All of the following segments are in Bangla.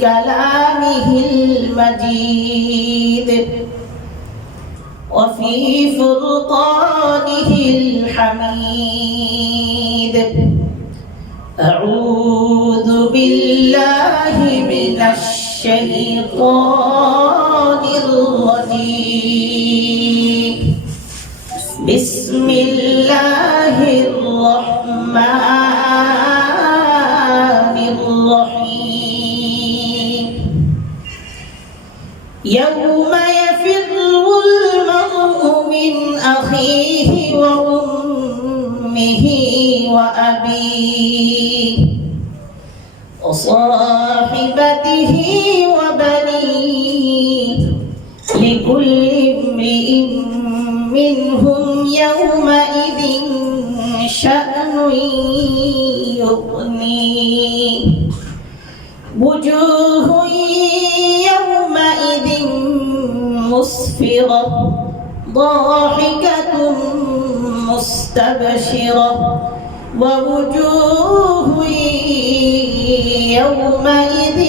كلامه المجيد وفي فرقانه الحميد. أعوذ بالله من الشيطان الرجيم. بسم الله الرحمن الرحيم. يوم يفر المرء من أخيه وأمه وأبيه وصاحبته وبنيه لكل امرئ منهم يومئذ شأن يغنيه. وجوه يومئذ مسفرة ضاحكة مستبشرة ووجوه يومئذ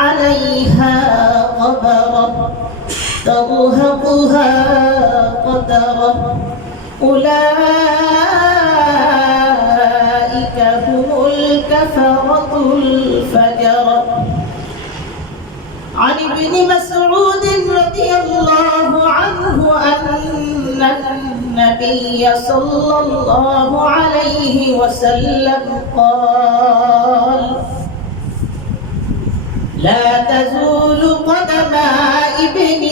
عليها غبرة ترهقها قترة أولئك هم الكفرة الفجرة. عن ابن مسعود رضي الله عنه أن النبي صلى الله عليه وسلم قال: لا تزول قدم ابن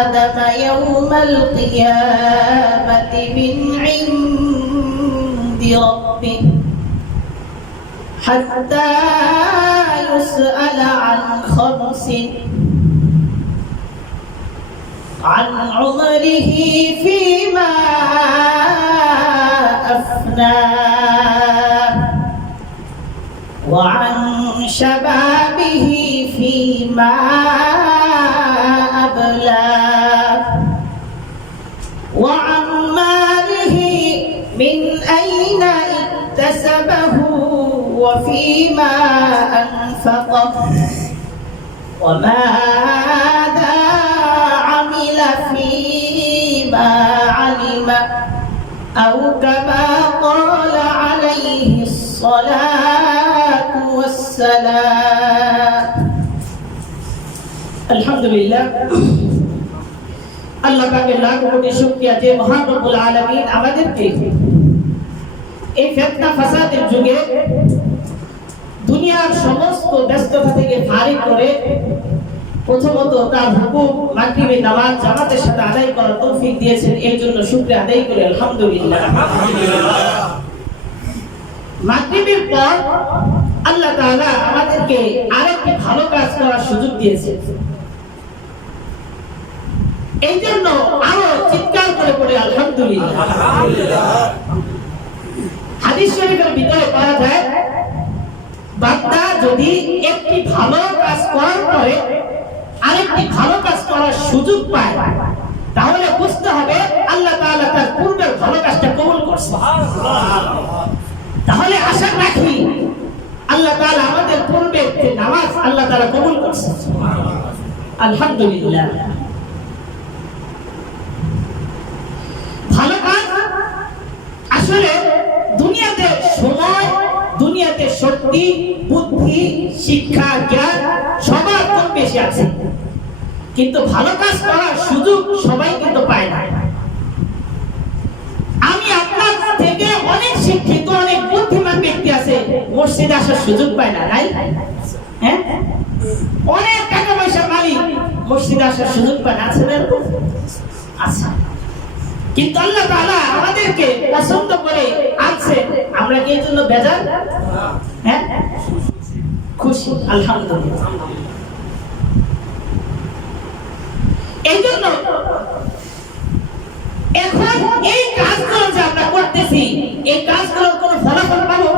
آدم يوم القيامة من عند ربه حتى يسأل عن خمس: عن عمره فيما أفناه، وعن شبابه فيما أبلاه، وعن ماله من أين اكتسبه وفيما أنفقه، وماذا عمل فيما علم، أو كما قال عليه الصلاة والسلام. আলহামদুলিল্লাহ, আল্লাহ পাকের লাখ কোটি শুকরিয়া যে মহান রব্বুল আলামিন আমাদেরকে এই ফিতনা ফাসাদের যুগে দুনিয়ার সমস্ত ব্যস্ততা থেকে ফারিগ করে প্রথমত তার হুকুম মাগরিবের নামাজ জামাতের সাথে আদায় করার তৌফিক দিয়েছেন। এর জন্য শুকরিয়া আদায় করে আলহামদুলিল্লাহ। মাগরিবের পর আল্লাহ তাআলা আমাদেরকে আরেকটি ভালো কাজ করার সুযোগ দিয়েছেন। এই জন্য আরো চিৎকার করে পড়ে আলহামদুলিল্লাহ। হাদিস শরীফের ভিতরে পাওয়া যায়, বান্দা যদি একটি ভালো কাজ করার পরে আরেকটি ভালো কাজ করার সুযোগ পায়, তাহলে বুঝতে হবে আল্লাহ তাআলা তার পূর্বের ভালো কাজটা কবুল করছেন। তাহলে আশা রাখি আল্লাহ তাআলা আমাদের পূর্বের যে নামাজ আল্লাহ তাআলা কবুল করছেন। আলহামদুলিল্লাহ। ভালো কাজ আসলে দুনিয়াতে সময়, দুনিয়াতে শক্তি, বুদ্ধি, শিক্ষা, জ্ঞান সবার কম বেশি আছে, কিন্তু ভালো কাজ করার সুযোগ সবাই কিন্তু পায় না। আমি আপনার থেকে অনেক শিক্ষিত, অনেক বুদ্ধিমান ব্যক্তি আছে, মসজিদে আসার সুযোগ পায় না, নাই? হ্যাঁ, অনেক টাকা পয়সা মালিক মসজিদে আসার সুযোগ পায় না, আছে না? আচ্ছা, কিন্তু আল্লাহ তাআলা আমাদেরকে পছন্দ করে আছে, আমরা কি এর জন্য বেজার? হ্যাঁ, খুশি, আলহামদুলিল্লাহ। এই জন্য এখন এই কাজগুলো যে আমরা করতেছি, এই কাজগুলোর কোনো ফলাফল পাবো?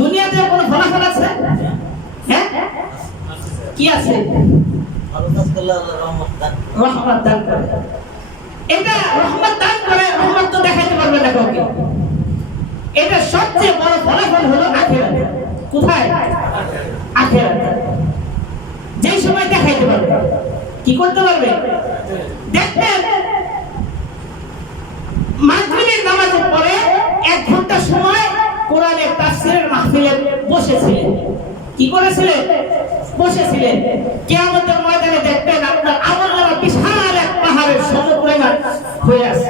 দুনিয়াতে কোনো ফলাফল আছে? হ্যাঁ, কি আছে? ভালো কাজ করলে আল্লাহ রহমত দান করে। এটা রহমত দান করে, রহমত তো দেখাইতে পারবে না কাউকে। এটা সবচেয়ে বড় ফলাফল হলো আখিরাতে। কোথায়? আখিরাতে। যেই সময় দেখাইতে পারবে, কি করতে পারবে? দেখবেন মাগরিবের নামাজের পরে 1 ঘন্টা সময় কোরআনের তাফসীরের মাহফিলে বসেছিলেন। কি করেছিলেন? বসেছিলেন। কিয়ামতের ময়দানে দেখবেন আপনার আমলনামা বিশাল এক পাহাড়ের সমপরিমাণ হয়ে আছে।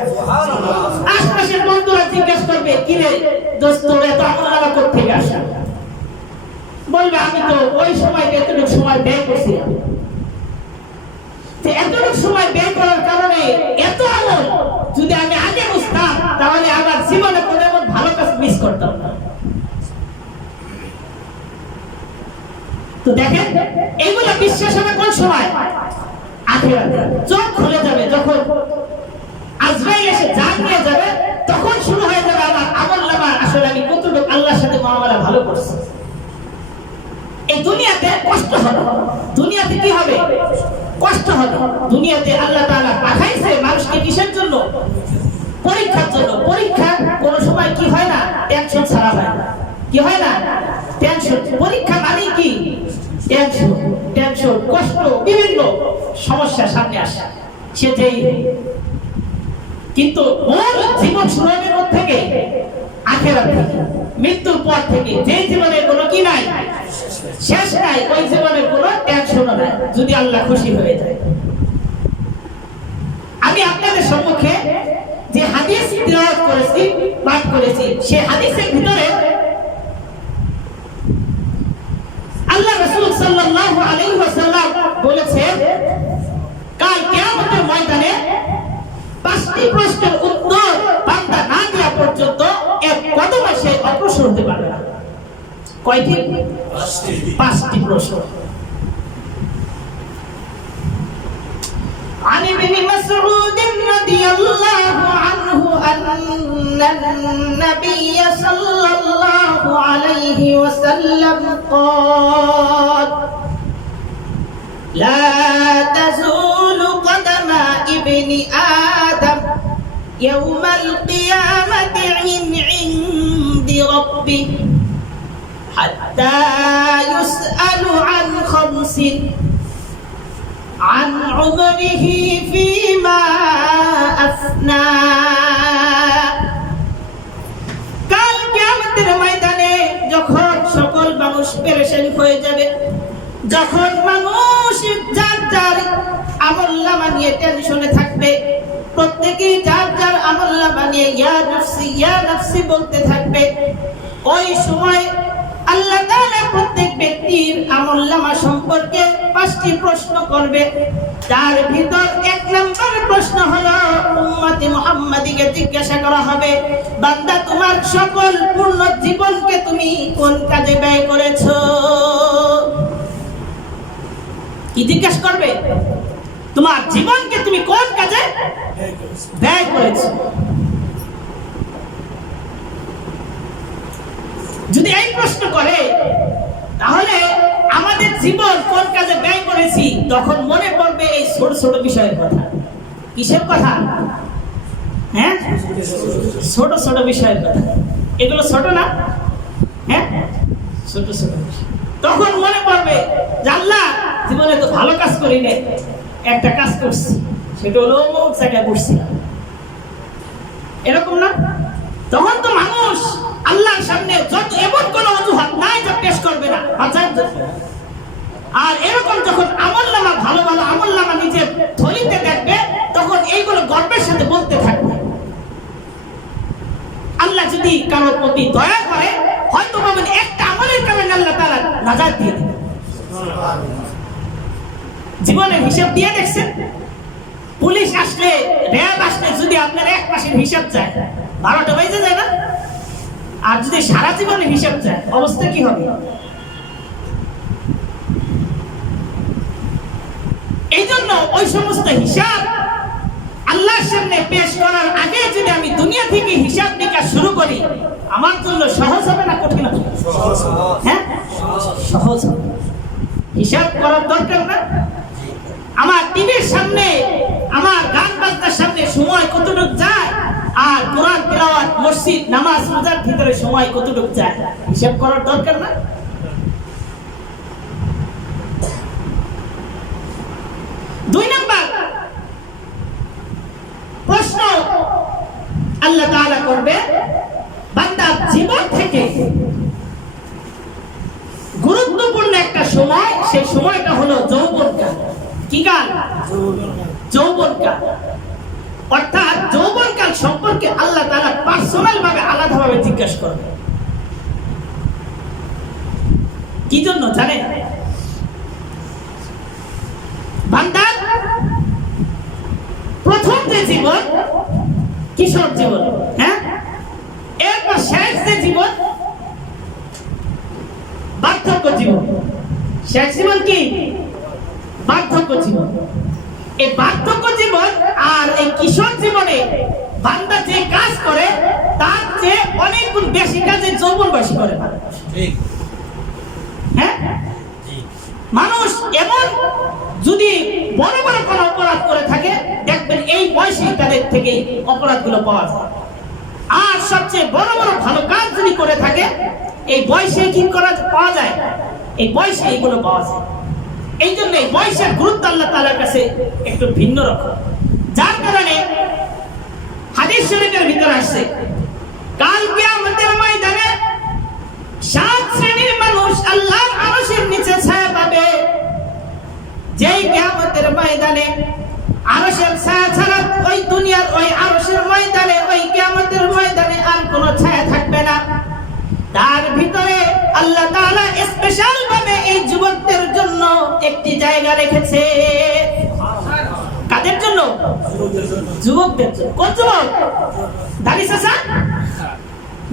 আশপাশের বন্ধুরা জিজ্ঞেস করবে, কি রে দোস্ত, এত আমলনামা কোত্থেকে আসা? বলবে, আমি তো ওই সময় এতটুকু সময় ব্যয় করছিলাম। এতটুকু সময় ব্যয় করার কারণে এত আমল যদি আমি আগে বুঝতাম, তাহলে আমার জীবনে কোনো এমন ভালো কাজ মিস করতাম না। তো দেখেন, এইগুলো বিশ্বাস হবে কোন সময়? আখিরাতে। চোখ খুলে যাবে যখন আজরাইল এসে জান নিয়ে যাবে, তখন শুরু হয়ে যাবে আমার আমলনামা আসলে আমি কতটুকু আল্লাহর সাথে মুআমালা ভালো করছি। এই দুনিয়াতে কষ্ট হবে। দুনিয়াতে কি হবে? কষ্ট হবে। দুনিয়াতে আল্লাহ তাআলা পাঠাইছে মানুষকে কিসের জন্য? পরীক্ষার জন্য। পরীক্ষা কোন সময় কি হয় না? টেনশন ছাড়া হয় না। কি হয় না? টেনশন। পরীক্ষা মানে কি? টেনশন, টেনশন, কষ্ট, বিভিন্ন সমস্যা সামনে আসে। সেটাই। কিন্তু মূল জীবন শুরুর থেকে আখিরাত থেকে, মৃত্যুর পর থেকে যে জীবনের কোনো কি নাই, শেষ নাই, ওই জীবনের কোনো টেনশন নাই, যদি আল্লাহ খুশি হয়ে যায়। আমি আপনাদের সম্মুখে যে হাদিস তিলাওয়াত করেছি, পাঠ করেছি, সেই হাদিসের ভিতরে আল্লাহ রাসূল সাল্লাল্লাহু আলাইহি ওয়াসাল্লাম বলেছেন, কাল কিয়ামতের ময়দানে 5টি প্রশ্নের উত্তর বান্দা না দেওয়া পর্যন্ত এক কদমে সে অগ্রসর হতে পারবে না। কয়টি? 5টি প্রশ্ন। عن ابن مسعود رضي الله عنه أن النبي صلى الله عليه وسلم قال لا تزول قدم ابن آدم يوم القيامة عند ربه حتى يسأل عن 5: عن عمره فيما أفنى। কাল কিয়ামতের ময়দানে যখন সকল মানুষ পেরেশান হয়ে যাবে, যখন মানুষ যার যার আমলনামা নিয়ে টেনশনে থাকবে, প্রত্যেকেই যার যার আমলনামা নিয়ে ইয়া নাফসি বলতে থাকবে, ওই সময় আল্লাহ তাআলা প্রত্যেক ব্যক্তির আমলনামা সম্পর্কে 5টি প্রশ্ন করবে। তার ভিতর 1 নম্বর প্রশ্ন হলো উম্মতে মুহাম্মাদীকে জিজ্ঞাসা করা হবে, বান্দা তোমার সকল পূর্ণ জীবনকে তুমি কোন কাজে ব্যয় করেছো? কি জিজ্ঞাসা করবে? তোমার জীবনকে তুমি কোন কাজে ব্যয় করেছো? যদি এই প্রশ্ন করে, তাহলে আমাদের জীবন কোন কাজে ব্যয় করেছি, তখন মনে পড়বে এই ছোট ছোট বিষয়ের কথা। কিসের কথা? হ্যাঁ, ছোট ছোট বিষয়ের কথা। এগুলো ছোট না? হ্যাঁ, ছোট ছোট বিষয়। তখন মনে পড়বে যে আল্লাহ, জীবনে তো ভালো কাজ করি না, একটা কাজ করছি, সেটা হলো অমুক জায়গায় করছিলাম। এরকম না? তখন তো মানুষ আল্লাহর সামনে যত এমন কোনো অজুহাত নাই যা পেশ করবে না বাঁচার জন্য। আর এরকম যখন আমলনামা, ভালো ভালো আমলনামা নিজের থলিতে দেখবে, তখন এইগুলো গর্বের সাথে বলতে থাকবে। আল্লাহ যদি কারোর প্রতি দয়া করে, হয়তো ভাবেন একটা আমলের কারণে আল্লাহ তাআলা নাজাত দিয়ে দেবে। জীবনের হিসাব দিয়ে দেখছেন? পুলিশ আসলে, র্যাব আসলে যদি আপনার 1 মাসের হিসাব চায়, 12টা বেজে যায় না? আর যদি সারা জীবনের হিসাব চায়, অবস্থা কি হবে? এই জন্য ওই সমস্ত হিসাব আল্লাহর সামনে পেশ করার আগে যদি আমি দুনিয়া থেকে হিসাব নিকাশ শুরু করি, আমার জন্য সহজ হবে না কঠিন হবে? হ্যাঁ, সহজ হবে। হিসাব করার দরকার না? আমার টিভির সামনে, আমার গান বাজনার সামনে সময় কতটুকু যায়, আর কোরআন তেলাওয়াত মসজিদ নামাজ রোজার ভিতরে সময় কতটুকু যায় হিসাব করার দরকার না? দুই নাম্বার প্রশ্ন আল্লাহ তাআলা করবে বান্দার জীবন থেকে গুরুত্বপূর্ণ একটা সময়, সেই সময়টা হলো যৌবনকাল। কি কাল? যৌবনকাল। অর্থাৎ যৌবনকাল সম্পর্কে আল্লাহ তাআলা পার্সোনাল ভাবে আলাদাভাবে জিজ্ঞাসা করবে। কি জন্য জানেন? বান্দার প্রথম যে জীবন কিশোর জীবন, হ্যাঁ, এরপর শেষ যে জীবন বার্ধক্য জীবন। শেষ জীবন কি? বার্ধক্য জীবন। এই বার্ধক্য জীবন আর এই কিশোর জীবনে বান্দা যে কাজ করে তার চেয়ে অনেক গুণ বেশি কাজে যৌবন বয়সে করে। হ্যাঁ, মানুষ এমন যদি বড় বড় কোনো অপরাধ করে থাকে দেখবেন এই বয়সে তাদের থেকে অপরাধগুলো পাওয়া যায়। আর সবচেয়ে বড় বড় ভালো কাজ যদি করে থাকে এই বয়সে কি করা পাওয়া যায়? এই বয়সে এগুলো পাওয়া যায়। এই জন্য এই বয়সের গুরুত্ব আল্লাহ তাআলার কাছে একটু ভিন্ন রকম, যার কারণে হাদিস শরীফের ভিতরে আসছে কাল কিয়ামতের ময়দানে 7 শ্রেণীর মানুষ আল্লাহর আরশের নিচে ছায়া পাবে। যেই কিয়ামতের ময়দানে আরশের ছায়া ছাড়া ওই দুনিয়ার ওই আরশের ময়দানে, ওই কিয়ামতের ময়দানে আর কোনো ছায়া থাকবে না। তার ভিতরে আল্লাহ তাআলা স্পেশাল ভাবে এই যুবকদের জন্য একটি জায়গা রেখেছে। কাদের জন্য? যুবকদের জন্য। কোন যুবক? দাড়ি চাচা,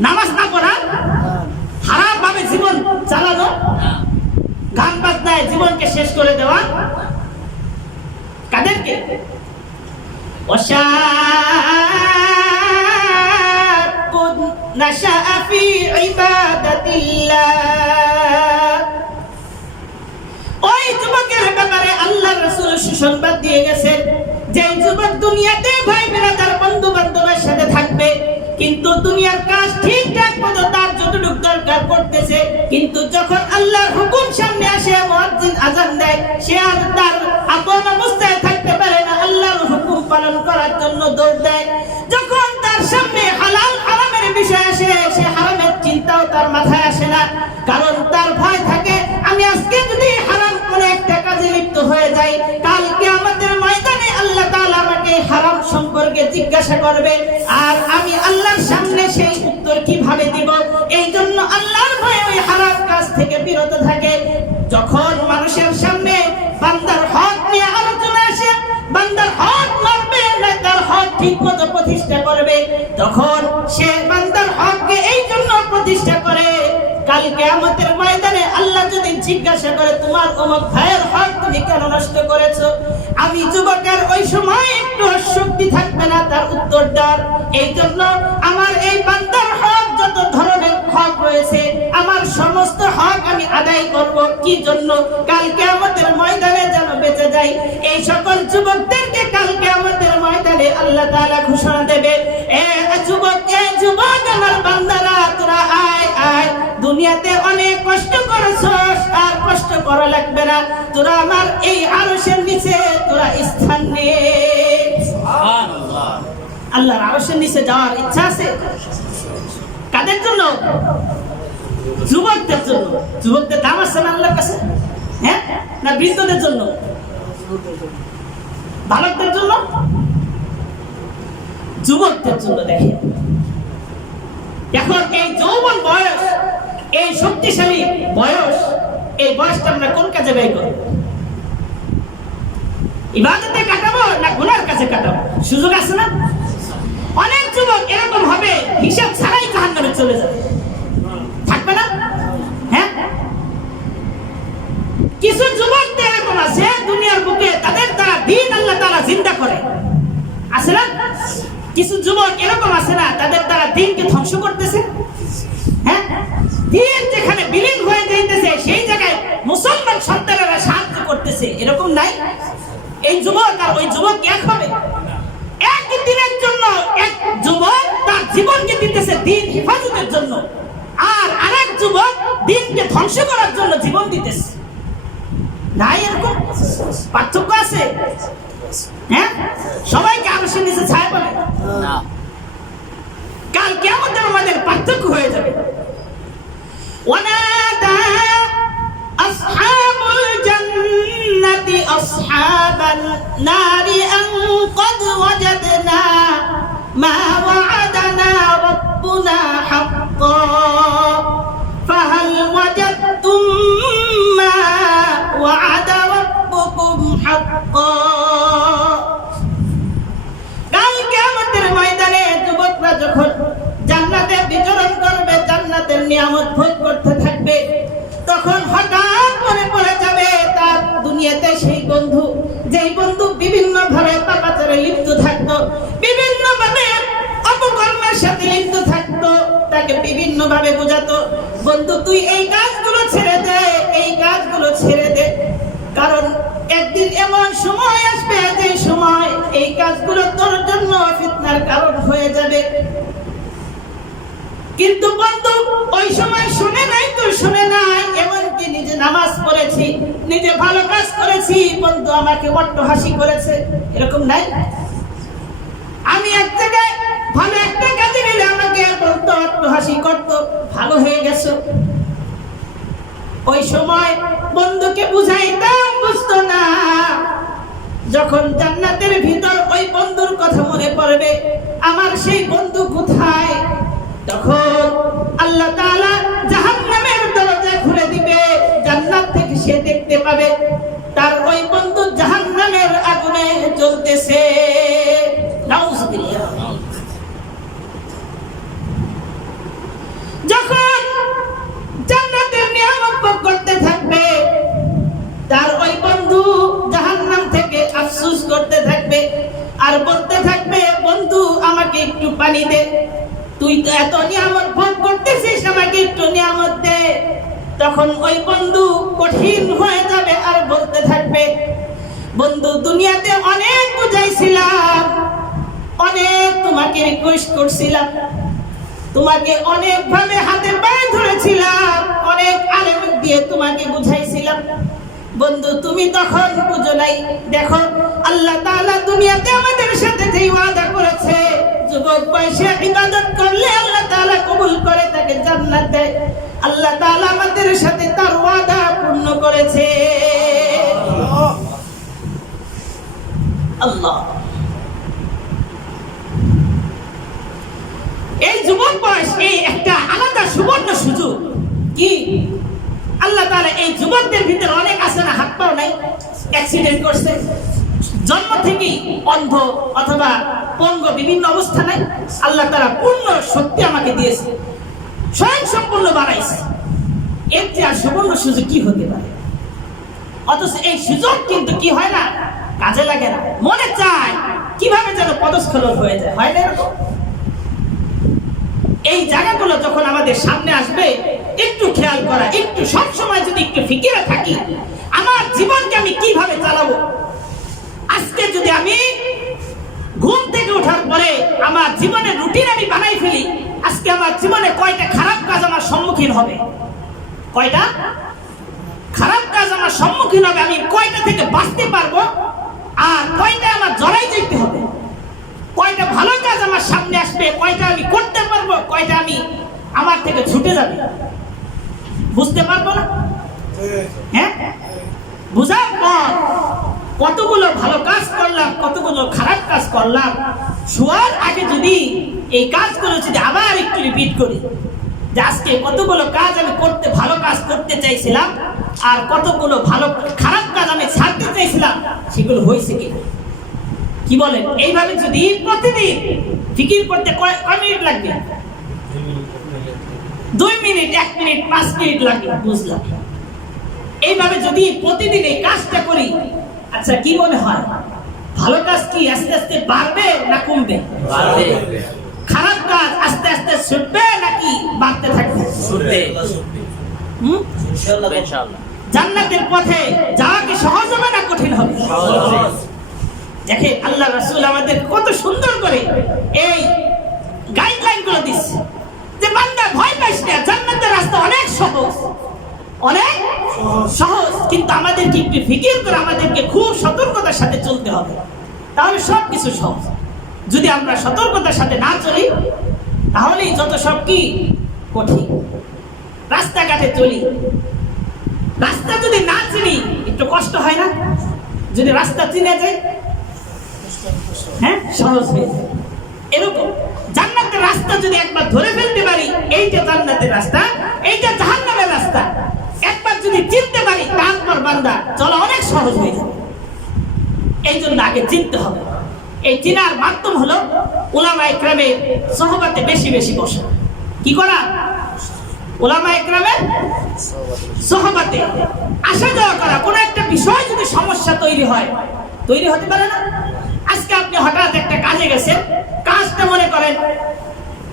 নামাজ না পড়া, হারাম ভাবে জীবন চালানো, গান বাজনায় জীবনকে শেষ করে দেওয়া, কাদেরকে? نشأ في عبادة الله। ওই যুবকের ব্যাপারে আল্লাহর রাসূল সুসংবাদ দিয়ে গেছেন যে যুবক দুনিয়াতে ভাই বেরাদার বন্ধু বান্ধবের সাথে থাকবে, কিন্তু দুনিয়ার কাজ ঠিকঠাক মতো তার যতটুকু দরকার করতেছে, কিন্তু যখন আল্লাহর হুকুম সামনে আসে, মুয়াজ্জিন আযান দেয়, সে আর তার আপন অবস্থায় থাকতে পারে না, আল্লাহর হুকুম পালন করার জন্য দৌড় দেয়। যখন তার সামনে হালাল হারামের বিষয় আসে, সে হারামের চিন্তাও তার মাথায় আসে না, কারণ তার ভয় থাকে আমি আজকে যদি হারাম কোনো একটা কাজে লিপ্ত হয়ে যাই, কাল কিয়ামতের ময়দানে আল্লাহ তাআলা আমাকে হারাম সম্পর্কে জিজ্ঞাসা করবে, আর আমি আল্লাহর সামনে সেই উত্তর কিভাবে দিব। এই জন্য আল্লাহর ভয়ে ওই হারাম কাজ থেকে বিরত থাকে। যখন মানুষের সামনে বান্দার হক নিয়ে আলোচনা আসে, বান্দার হক মারবে না তার হক ঠিক মতো প্রতিষ্ঠা করবে, তখন সে বান্দার হককে এই জন্য প্রতিষ্ঠা করে, কাল কিয়ামতের ময়দানে আল্লাহ যদি জিজ্ঞাসা করে তোমার অমুক ভাইয়ের হক তুমি কেন নষ্ট করেছো, আমি যুবকের ওই সময় একটু শক্তি থাকবে না তার উত্তর দেওয়ার। এই জন্য আমার এই বান্দার হক যত ধরনের হক রয়েছে, আমার সমস্ত হক আমি আদায় করব। কি জন্য? কাল কিয়ামতের ময়দানে যেন বেঁচে যাই। এই সকল যুবকদেরকে কাল কিয়ামতের ময়দানে আল্লাহ তাআলা ঘোষণা দেবে, এ যুবক, এ যুবক, আমার বান্দারা তোরা আয় আয়, দুনিয়াতে অনেক কষ্ট করেছস, আর কষ্ট করা লাগবে না, তোরা আমার এই আরশের নিচে তোরা স্থান নে। সুবহানাল্লাহ। আল্লাহর আরশের নিচে যাওয়ার ইচ্ছা আছে কাদের জন্য? যুবকদের জন্য। যুবকদের দাম আছে না আল্লাহর কাছে? হ্যাঁ, না বৃদ্ধদের জন্য? বালকদের জন্য? যুবকদের জন্য। দেখেন এখন এই যৌবন বয়স, এই শক্তিশালী বয়স, এই বয়সটা আমরা কোন কাজে ব্যয় করব? ইবাদতে কাটাবো না গুনার কাছে কাটাবো? সুযোগ আছে না? অনেক যুবক এরকম হবে হিসাব ছাড়াই জাহান্নামে চলে যাবে, থাকবে না? হ্যাঁ, কিছু যুবক এরকম আছে দুনিয়ার বুকে তাদের দ্বারা দিন আল্লাহ তাআলা জিন্দা করে, আছে না? কিছু যুবক এরকম আছে না তাদের দ্বারা দিনকে ধ্বংস করতেছে। হ্যাঁ, দিন যেখানে বিলীন হয়ে যাইতেছে সেই জায়গায় মুসলমান সন্তানেরা সাহায্য করতেছে, এরকম নাই? এই যুবক আর ওই যুবক এক হবে? এক একদিনের জন্য এক যুবক তার জীবনকে দিতেছে দিন হেফাজতের জন্য, আর আরেক যুবক দিনকে ধ্বংস করার জন্য জীবন দিতেছে। নাই এরকম পার্থক্য আছে? হ্যাঁ, সবাইকে আরশের নিচে ছায়া পাবে না। কাল কিয়ামতে আমাদের পার্থক্য হয়ে যাবে। ওয়ানাদা আসহাবুল জান্নাতি আসহাবান নারি আন ক্বাদ ওয়াজাদনা মা ওয়া'আদানা রাব্বুনা হাক্কান ফাহাল ওয়াজাদতুম মা ওয়া'আদা রাব্বুকুম হাক্কান। কাল কিয়ামতের ময়দানে যুবকরা যখন জান্নাতে বিচরণ করবে, জান্নাতের নিয়ামত ভোগ করতে থাকবে, তখন হঠাৎ মনে পড়ে যাবে তার দুনিয়াতে সেই বন্ধু, যেই বন্ধু বিভিন্ন ভাবে পাপাচারে লিপ্ত থাকতো, বিভিন্ন ভাবে অপকর্মের সাথে লিপ্ত থাকতো, তাকে বিভিন্ন ভাবে বোঝাতো, বন্ধু তুই এই কাজগুলো ছেড়ে দে, এই কাজগুলো ছেড়ে দে, কারণ একদিন এমন সময় আসবে যে সময় এই কাজগুলো তোর জন্য ফিতনার কারণ হয়ে যাবে। কিন্তু বন্ধু ওই সময় শুনে নাই তো শুনে নাই, এমনকি নিজে নামাজ পড়েছি, নিজে ভালো কাজ করেছি, বন্ধু আমাকে অট্টহাসি করেছে, এরকম নাই? আমি এক জায়গায় ভালো একটা কাজে গেলে আমাকে বলতো, অট্টহাসি করতো, ভালো হয়ে গেছো। ওই সময় বন্ধুকে বুঝাইতাম, বুঝতো না। যখন জান্নাতের ভিতর ওই বন্ধুর কথা মনে পড়বে, আমার সেই বন্ধু কোথায়, তখন আল্লাহ তাআলা জাহান্নামের দরজা খুলে দিবে, জান্নাত থেকে সে দেখতে পাবে তার ওই বন্ধু জাহান্নামের আগুনে জ্বলতেছে। নাউযুবিল্লাহ। যখন জান্নাতের নিয়ামত ভোগ করতে থাকবে, তার ওই বন্ধু জাহান্নাম থেকে আফসোস করতে থাকবে আর বলতে থাকবে, বন্ধু আমাকে একটু পানি দে, তুই তো এত নিয়ামত ভোগ করতেছিস, আমাকে একটু নিয়ামত দে। তখন ওই বন্ধু কঠিন হয়ে যাবে আর বলতে থাকবে, বন্ধু দুনিয়াতে অনেক বুঝাইছিলাম, অনেক তোমাকে রিকোয়েস্ট করছিলাম, তোমাকে অনেক ভাবে হাতে পায়ে ধরেছিলাম, অনেক আলেম দিয়ে তোমাকে বুঝাইছিলাম, বন্ধু তুমি তখন বুঝো নাই। দেখো আল্লাহ তাআলা দুনিয়াতে আমাদের সাথে যে ওয়াদা করেছে, যুবক বয়সে ইবাদত করলে আল্লাহ তাআলা কবুল করে, তাকে জান্নাত দেয়। আল্লাহ তাআলা আমাদের সাথে তার ওয়াদা পূর্ণ করেছে। আল্লাহ, এই যুবক বয়স এই একটা আলাদা সুবর্ণ সুযোগ। কি আল্লাহ তাআলা এই যুবকদের ভিতরে অনেক আছে না, হাত পাও নাই, অ্যাক্সিডেন্ট করছে, জন্ম থেকেই অন্ধ অথবা পঙ্গু, বিভিন্ন অবস্থা নাই, আল্লাহ তাআলা পূর্ণ শক্তি আমাকে দিয়েছে, স্বয়ং সম্পূর্ণ বানাইছে, এর চেয়ে আর সুবর্ণ সুযোগ কি হতে পারে? অথচ এই সুযোগ কিন্তু কি হয় না, কাজে লাগে না, মনে চায় কিভাবে যেন পদস্খলন হয়ে যায়, হয় না এরকম? এই জায়গাগুলো যখন আমাদের সামনে আসবে, একটু খেয়াল করা, একটু সব সময় যদি একটু ফিকিরে থাকি, আমার জীবনকে আমি কিভাবে চালাবো। আজকে যদি আমি ঘুম থেকে ওঠার পরে আমার জীবনের রুটিন আমি বানাই ফেলি, আজকে আমার জীবনে কয়টা খারাপ কাজ আমার সম্মুখীন হবে, কয়টা খারাপ কাজ আমার সম্মুখীন হবে, আমি কয়টা থেকে বাঁচতে পারবো, আর কয়টা আমার জড়াই যেতে হবে, কয়টা ভালো কাজ আমার সামনে আসবে, কয়টা আমি করতে পারবো, কয়টা আমি আমার থেকে ছুটে যাবে, বুঝতে পারবো না। হ্যাঁ, বুঝার পর কতগুলো ভালো কাজ করলাম, কতগুলো খারাপ কাজ করলাম, শোয়ার আগে যদি এই কাজগুলো যদি আবার একটু রিপিট করি, যে আজকে কতগুলো কাজ আমি করতে, ভালো কাজ করতে চাইছিলাম, আর কতগুলো ভালো খারাপ কাজ আমি ছাড়তে চাইছিলাম, সেগুলো হয়েছে কিনা, কি বলেন? এইভাবে যদি প্রতিদিন ফিকির করতে কয় মিনিট লাগবে? 2 মিনিট, 1 মিনিট, 5 মিনিট লাগবে, বুঝলাম। এইভাবে যদি প্রতিদিন এই কাজটা করি, আচ্ছা কি মনে হয়, ভালো কাজ কি আস্তে আস্তে বাড়বে না কমবে? বাড়বে। খারাপ কাজ আস্তে আস্তে ছুটবে নাকি বাড়তে থাকবে? ছুটবে। ইনশাআল্লাহ। জান্নাতের পথে যাওয়া কি সহজ হবে না কঠিন হবে? সহজ হবে। দেখেন আল্লাহ রাসূল আমাদের কত সুন্দর করে এই গাইডলাইন গুলো দিচ্ছে যে বান্দা ভয় পাইস না, জান্নাতের রাস্তা অনেক সহজ, অনেক সহজ, কিন্তু আমাদেরকে একটু ফিকির করে আমাদেরকে খুব সতর্কতার সাথে চলতে হবে, তাহলে সব কিছু সহজ। যদি আমরা সতর্কতার সাথে না চলি তাহলেই যত সব কি কঠিন। রাস্তাঘাটে চলি, রাস্তা যদি না চিনি একটু কষ্ট হয় না? যদি রাস্তা চিনে যায় হ্যাঁ সহজ হয়ে যায়। এরকম জান্নাতের রাস্তা যদি একবার ধরে ফেলতে পারি, এইটা জান্নাতের রাস্তা, এইটা জাহান্নামের রাস্তা, একবার যদি চিনতে পারি তারপর বান্দা চলা অনেক সহজ হয়ে যাবে। এই জন্য আগে চিনতে হবে। এই চিনার মাধ্যম হলো উলামায়ে কেরামের সোহবতে বেশি বেশি বসা। কি করা? উলামায়ে কেরামের সোহবতে আসা যাওয়া করা। কোনো একটা বিষয় যদি সমস্যা তৈরি হয়, তৈরি হতে পারে না? আজকে আপনি হঠাৎ একটা কাজে গেছেন, কাজটা মনে করেন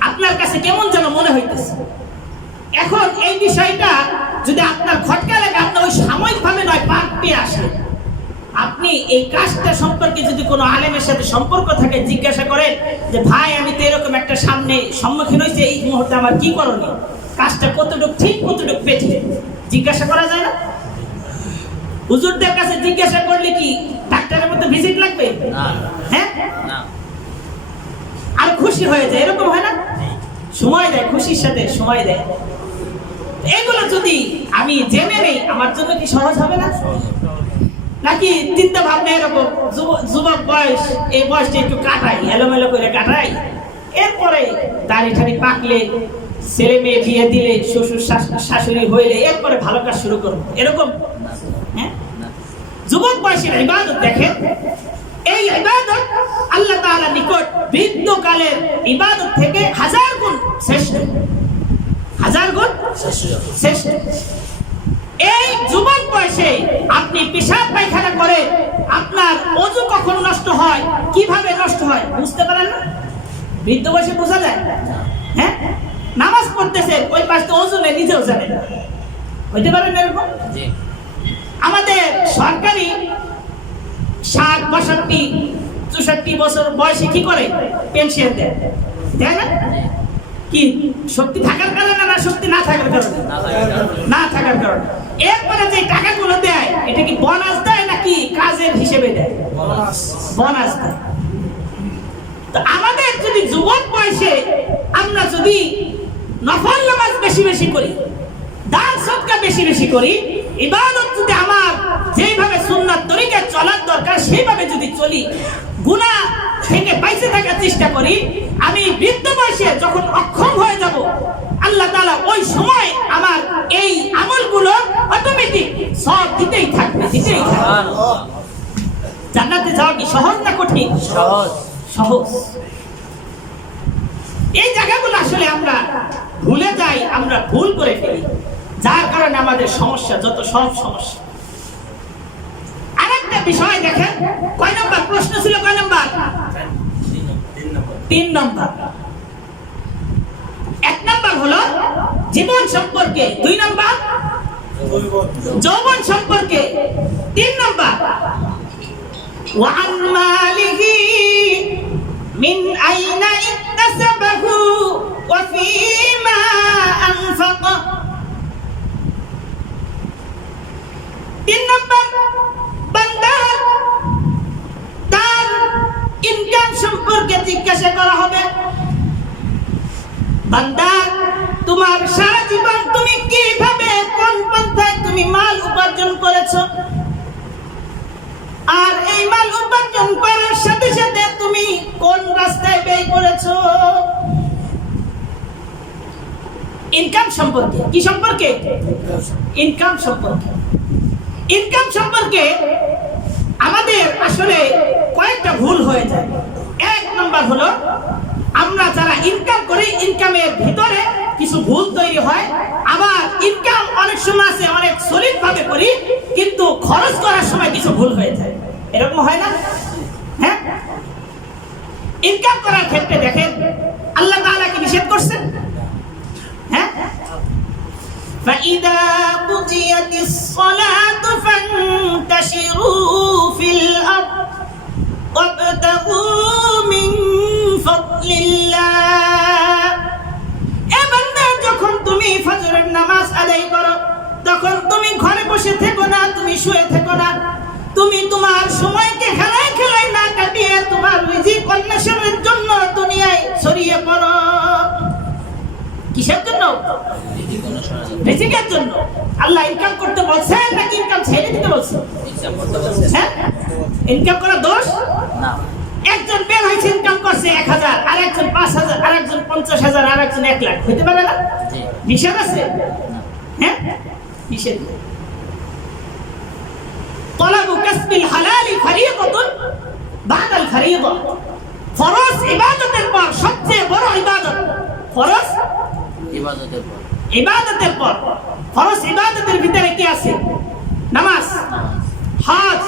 আপনার কাছে কেমন যেন মনে হইতেছে। এখন এই বিষয়টা যদি আপনার খটকা লাগে, আপনার ওই সাময়িকভাবে নয়, পাক পেয়ে আসে। আপনি এই কাজটা সম্পর্কে যদি কোনো আলেমের সাথে সম্পর্ক থাকে, জিজ্ঞাসা করেন যে ভাই আমি তো এরকম একটা সামনে সম্মুখীন হয়েছে, এই মুহূর্তে আমার কি করণীয়, কাজটা কতটুকু ঠিক কতটুকু বেঠিক, জিজ্ঞাসা করা যায় না? হুজুরদের কাছে জিজ্ঞাসা করলে কি ডাক্তারের মতো ভিজিট লাগবে? হ্যাঁ, আর খুশি হয়ে যায়, এরকম হয় না? সময় দেয়, খুশির সাথে সময় দেয়। এগুলো যদি আমি জেনে নেই, আমার জন্য কি সহজ হবে না? নাকি চিন্তা ভাবনা এরকম যুবক বয়স, এই বয়সটা একটু কাটাই, এলোমেলো করে কাটাই, এরপরে দাড়ি ঠাড়ি পাকলে, ছেলে মেয়ে বিয়ে দিলে, শ্বশুর শাশুড়ি হইলে এরপরে ভালো কাজ শুরু করবো, এরকম? হ্যাঁ, যুবক বয়সের ইবাদত দেখেন, এই ইবাদত আল্লাহ তাআলার নিকট বৃদ্ধকালের ইবাদত থেকে 1000 গুণ শ্রেষ্ঠ, 1000 গুণ শ্রেষ্ঠ। এই যুবক বয়সে আপনি পেশাব পায়খানা করে আপনার ওযু কখন নষ্ট হয়, কিভাবে নষ্ট হয় বুঝতে পারেন না? বৃদ্ধ বয়সে বোঝা যায়? হ্যাঁ, নামাজ পড়তেছে ওই পাশে ওযু নেই, নিজেও জানে না, হইতে পারে না এরকম? আমাদের সরকারি 60, 62, 64 বছর বয়সে কি করে পেনশন দেয়, তাই না? কি শক্তি থাকার কারণে না শক্তি না থাকার কারণে? না থাকার কারণে। এরপরে যে টাকাগুলো দেয় এটা কি বোনাস দেয় নাকি কাজের হিসেবে দেয়? বোনাস দেয়। তো আমাদের যদি যুবক বয়সে আমরা যদি নফল নামাজ বেশি বেশি করি, দান সদকা বেশি বেশি করি, ইবাদত যদি আমার যেভাবে সুন্নাত তরিকায় চলার দরকার সেইভাবে যদি চলি, গুনাহ থেকে বাইরে থাকার চেষ্টা করি, আমি বৃদ্ধ বয়সে যখন অক্ষম হয়ে যাব, আল্লাহ তাআলা ওই সময় আমার এই আমলগুলো অটোমেটিক সব দিতেই থাকবে, দিতেই থাকবে। জান্নাতে যাওয়া কি সহজ না কঠিন? সহজ, সহজ। এই জায়গাগুলো আসলে আমরা ভুলে যাই, আমরা ভুল করে ফেলি, যার কারণে আমাদের সমস্যা, যত সব সমস্যা। আরেকটা বিষয় দেখেন, কয় নাম্বার প্রশ্ন ছিল? কয় নাম্বার? 3 নাম্বার। 1 নাম্বার হলো জীবন সম্পর্কে, 2 নাম্বার যৌবন সম্পর্কে, 3 নাম্বার ওয়ান মালিহি মিন আইনা ইকতাসাবাহু ওয়া ফীমা আনফাকা। 3 নাম্বার বান্দা তার ইনকাম সম্পর্কে জিজ্ঞাসা করা হবে। বান্দা তোমার সারা জীবন তুমি কিভাবে, কোন পন্থায় তুমি মাল উপার্জন করেছো, আর এই মাল উপার্জন করার সাথে সাথে তুমি কোন রাস্তায় ব্যয় করেছো। ইনকাম সম্পর্কে, কি সম্পর্কে? ইনকাম সম্পর্কে। ইনকাম সম্পর্কে আমাদের আসলে কয়েকটা ভুল হয়ে যায়। 1 নাম্বার হলো আমরা যারা ইনকাম করি, ইনকামের ভিতরে কিছু ভুল তৈরি হয়। আবার ইনকাম অনেক সময় আছে অনেক সলিড ভাবে করি, কিন্তু খরচ করার সময় কিছু ভুল হয়ে যায়, এরকম হয় না? হ্যাঁ, ইনকাম করার ক্ষেত্রে দেখেন আল্লাহ তাআলা কি নিষেধ করছেন? হ্যাঁ, فَإِذَا قُضِيَتِ الصَّلَاةُ فَانتَشِرُوا فِي الْأَرْضِ শুয়ে থেকো না, তুমি তোমার সময়কে খেলায় খেলায় না কাটিয়ে তোমার রিজিক অন্বেষণের জন্য দুনিয়ায় ছড়িয়ে পড়ো। কিসের জন্য? রিজিকের জন্য। আল্লাহ ইনকাম করতে বলছেন নাকি ইনকাম ছেড়ে দিতে বলছেন? হ্যাঁ, ইনকাম করা দোষ না। একজন বের হয়েছে ইনকাম করছে 1000, আর একজন 5000, আর একজন 50000, আর একজন 1 লাখ, হইতে পারে না? নিষেধ আছে? হ্যাঁ, নিষেধ। তলাবু কাসবিল হালালি ফরিয়াদাতুন বাদাল ফরিয়াদা। ফরজ ইবাদতের পর সবচেয়ে বড় ইবাদত, ফরজ ইবাদতের পর ফরজ ইবাদতের ভিতরে কি আছে? নামাজ, হজ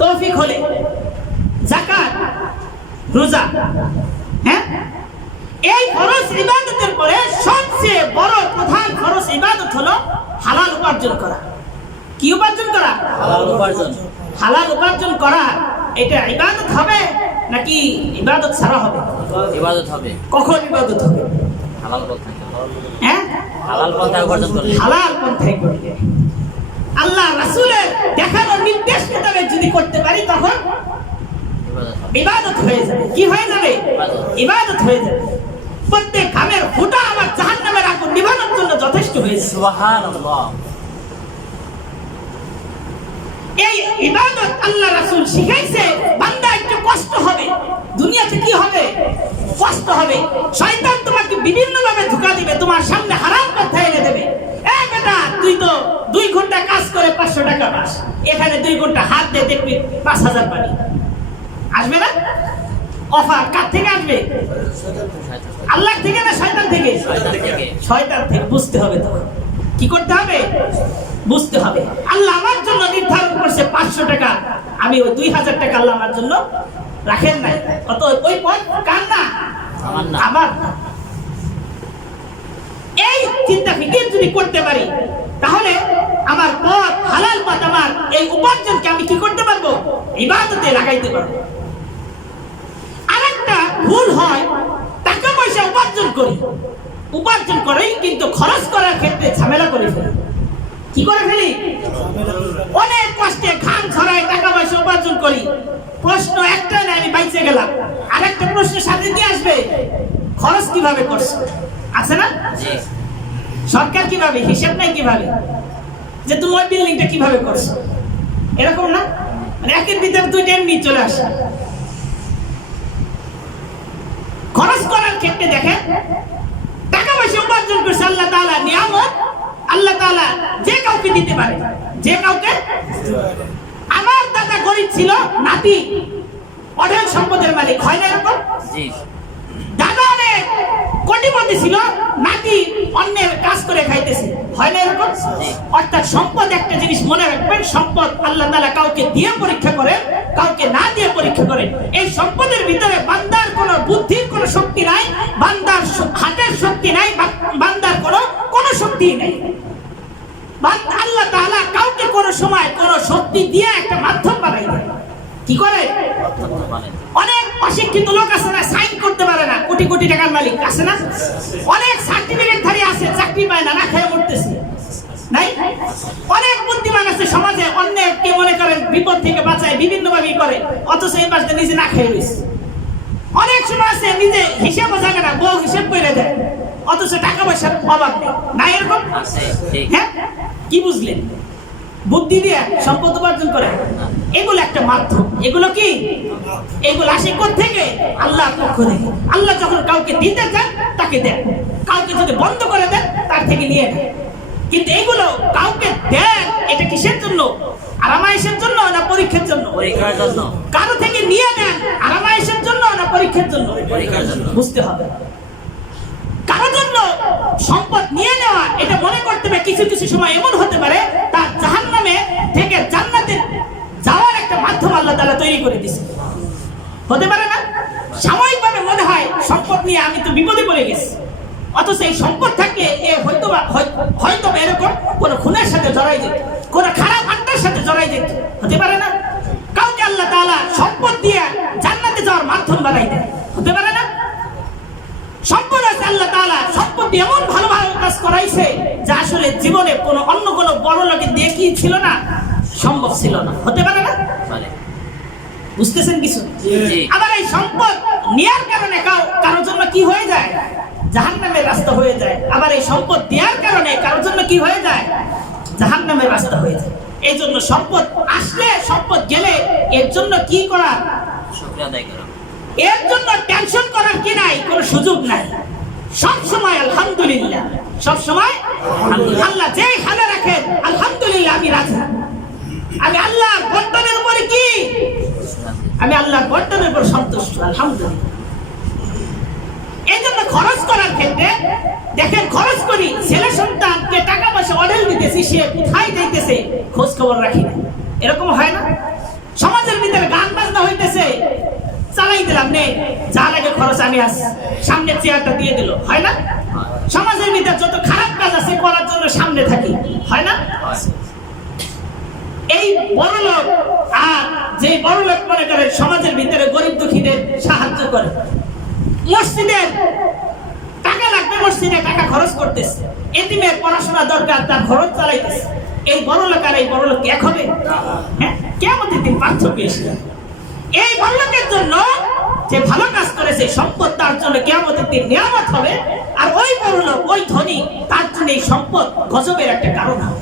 তৌফিক হলে, যাকাত, রোজা। হ্যাঁ, এই ফরজ ইবাদতের পরে সবচেয়ে বড় প্রধান ফরজ ইবাদত হলো হালাল উপার্জন করা। কি উপার্জন করা? হালাল উপার্জন। হালাল উপার্জন করা এটা ইবাদত হবে নাকি ইবাদত ছাড়া হবে? ইবাদত হবে। কখন ইবাদত হবে? হালাল পন্থায়। হ্যাঁ, হালাল পন্থায় উপার্জন করলে। হালাল পন্থায় করলে। আল্লাহ রাসূলের দেখানো নির্দেশ মোতাবেক যদি করতে পারি তখন ইবাদত হয়ে যাবে। কি হয়ে যাবে? ইবাদত হয়ে যাবে। প্রত্যেক ঘামের ফোঁটা আমার জাহান্নামের আগুন নিভানোর জন্য যথেষ্ট হয়েছে। সুবহানাল্লাহ। এই ইবাদত আল্লাহ রাসূল শিখাইছে। বান্দা একটু কষ্ট হবে, দুনিয়াতে কি হবে? কষ্ট হবে। শয়তান তোমাকে বিভিন্ন ভাবে ধোঁকা দিবে, তোমার সামনে হারাম কথা এনে দেবে। এই বেটা, তুই তো 2 ঘন্টা কাজ করে 500 টাকা পাস, এখানে 2 ঘন্টা হাত দিয়ে দেখবি 5000 পাবি। আসবে না? অফার কার থেকে আসবে? আল্লাহ থেকে না শয়তান থেকে? শয়তান থেকে। বুঝতে হবে তখন কি করতে হবে, বুঝতে হবে। আল্লাহ আমার জন্য নির্ধারণ করছে 500 টাকা, আমি ওই 2000 টাকা আল্লাহ আমার জন্য রাখেন নাই। অত ওই পথ কার না? আমার না। এই চিন্তা ফিকির যদি করতে পারি তাহলে আমার পথ, হালাল পথ, আমার এই উপার্জনকে আমি কি করতে পারবো? ইবাদতে লাগাইতে পারবো। আরেকটা ভুল হয়, টাকা পয়সা উপার্জন করি, উপার্জন করেই কিন্তু খরচ করার ক্ষেত্রে ঝামেলা করে ফেলি। কি করে ফেলি? অনেক কষ্টে ঘাম ঝরাই টাকা পয়সা উপার্জন করি। প্রশ্ন একটাই না, আমি বাইচে গেলাম। আরেকটা প্রশ্নের সাথে কি আসবে? খরচ কিভাবে করছে? আছে না? সরকার কিভাবে, হিসাব নাই কিভাবে, যে তুমি ওই বিল্ডিংটা কিভাবে করছো, এরকম না? মানে একের ভিতরে 2টা এমনি চলে আসে। খরচ করার ক্ষেত্রে দেখেন, টাকা পয়সা উপার্জন করছে আল্লাহ তাআলা নিয়ামত, আল্লাহ তাআলা যে কাউকে দিতে পারে, যে কাউকে। আমার দাদা গরিব ছিল, নাতি অঢেল সম্পদের মালিক, হয় না এরকম? দাদা অনেক কোটিপতি ছিল, নাতি অন্যের কাজ করে খাইতেছে, হয় না এরকম? অর্থাৎ সম্পদ একটা জিনিস মনে রাখবেন, সম্পদ আল্লাহ তাআলা কাউকে দিয়ে পরীক্ষা করেন, কাউকে না দিয়ে পরীক্ষা করেন। এই সম্পদের ভিতরে বান্দার কোনো বুদ্ধির কোনো শক্তি নাই, বান্দার হাতের শক্তি নাই, বান্দার কোনো শক্তি নাই। আল্লাহ তাআলা কাউকে কোনো সময় কোনো শক্তি দিয়ে একটা মাধ্যম বানাই দেয়। কি করে? অনেক অশিক্ষিত লোক আছে না, সাইন করতে পারে না, কোটি কোটি টাকার মালিক আছে না? অনেক সার্টিফিকেটধারী আছে, চাকরি পায় না, না খেয়ে মরতেছে, নাই? অনেক বুদ্ধিমান আছে সমাজে, অন্যকে মনে করেন বিপদ থেকে বাঁচায়, বিভিন্ন ভাবে করে, অথচ এই পাশে নিজে না খেয়ে রয়েছে। অনেক সময় আছে নিজে হিসাবও জানে না, বউ হিসাব করে দেয়, অথচ টাকা পয়সার অভাব নেই, না এরকম? হ্যাঁ, কি বুঝলেন? বুদ্ধি দিয়ে সম্পদ উপার্জন করে, এগুলো একটা মাধ্যম। এগুলো কি? এগুলো আসে কোত্থেকে? আল্লাহর পক্ষ থেকে। আল্লাহ যখন কাউকে দিতে চান তাকে দেন, কাউকে যদি বন্ধ করে দেন তার থেকে নিয়ে নেন। কিন্তু এগুলো কাউকে দেন, এটা কিসের জন্য? আরামায়েশের জন্য না পরীক্ষার জন্য? পরীক্ষার জন্য। কারো থেকে নিয়ে নেন আরামায়েশের জন্য না পরীক্ষার জন্য? পরীক্ষার জন্য। বুঝতে হবে। কারো জন্য সম্পদ নিয়ে নেওয়া, এটা মনে করতে হবে কিছু কিছু সময় এমন হতে পারে তার জাহান্নামে থেকে জান্নাতে যাওয়ার একটা মাধ্যম আল্লাহ তাআলা তৈরি করে দিয়েছে। হতে পারে না? সাময়িকভাবে মনে হয় সম্পদ নিয়ে আমি তো বিপদে পড়ে গেছি, অথচ এই সম্পদ থাকলে হয়তো এরকম কোন খুনের সাথে জড়াই যেত, কোন খারাপ আত্মার সাথে জড়াই যেত। হতে পারে না? কাউকে আল্লাহ তাআলা সম্পদ দিয়ে জান্নাতে যাওয়ার মাধ্যম বানাই দেয়। হতে পারে না? সম্পদ আছে, আল্লাহ তাআলা সম্পদ দিয়ে এমন ভালো ভালো কাজ করাইছে যে আসলে জীবনে অন্য কোনো বড় লোকের দিয়ে কি ছিল না, সম্ভব ছিল না, হতে পারে না। পারে। বুঝতেছেন কিছু? জি। আবার এই সম্পদ নেয়ার কারণে কারোর জন্য কি হয়ে যায়? জাহান্নামের রাস্তা হয়ে যায়। আবার এই সম্পদ দেওয়ার কারণে কারোর জন্য কি হয়ে যায়? জাহান্নামের রাস্তা হয়ে যায়। এই জন্য সম্পদ আসলে সম্পদ গেলে এর জন্য কি করা? শুকরিয়া আদায় করা। এর জন্য টেনশন করার কি নাই, কোনো সুযোগ নাই। সব সময় আলহামদুলিল্লাহ, সব সময় আল্লাহ যেই হালে রাখেন আলহামদুলিল্লাহ আমি রাজি। আমি আল্লাহর বর্তনের উপরে কি? আমি আল্লাহর বর্তনের উপর সন্তুষ্ট, আলহামদুলিল্লাহ। এই জন্য খরচ করার ক্ষেত্রে দেখেন, খরচ করি, ছেলে সন্তানকে টাকা পয়সা অর্ডার দিতেছি, সে কোথায় যাইতেছে খোঁজ খবর রাখি না। এরকম হয় না? সমাজের ভিতরে গান বাজনা হইতেছে, চালাই দিলাম, নে যার আগে খরচ আমি আসি, সামনে চেয়ারটা দিয়ে দিল, হয় না? সমাজের ভিতরে যত খারাপ কাজ আছে করার জন্য সামনে থাকি, হয় না? এই বড় লোক আর যে বড় লোক মনে করে সমাজের ভিতরে গরিব দুঃখীদের সাহায্য করে, মসজিদের টাকা লাগবে, মসজিদে টাকা খরচ করতেছে, এতিমের পড়াশোনা দরকার, তার খরচ চালাইতেছে। এই বড় লোক আর এই বড় লোক এক হবে? হ্যাঁ, কিয়ামতের দিন পার্থক্য এসে যাবে। এই বড় লোকের জন্য যে ভালো কাজ করেছে সম্পদ তার জন্য কিয়ামতের দিন নিয়ামত হবে, আর ওই বড় লোক, ওই ধনী, তার জন্য এই সম্পদ গজবের একটা কারণ হবে।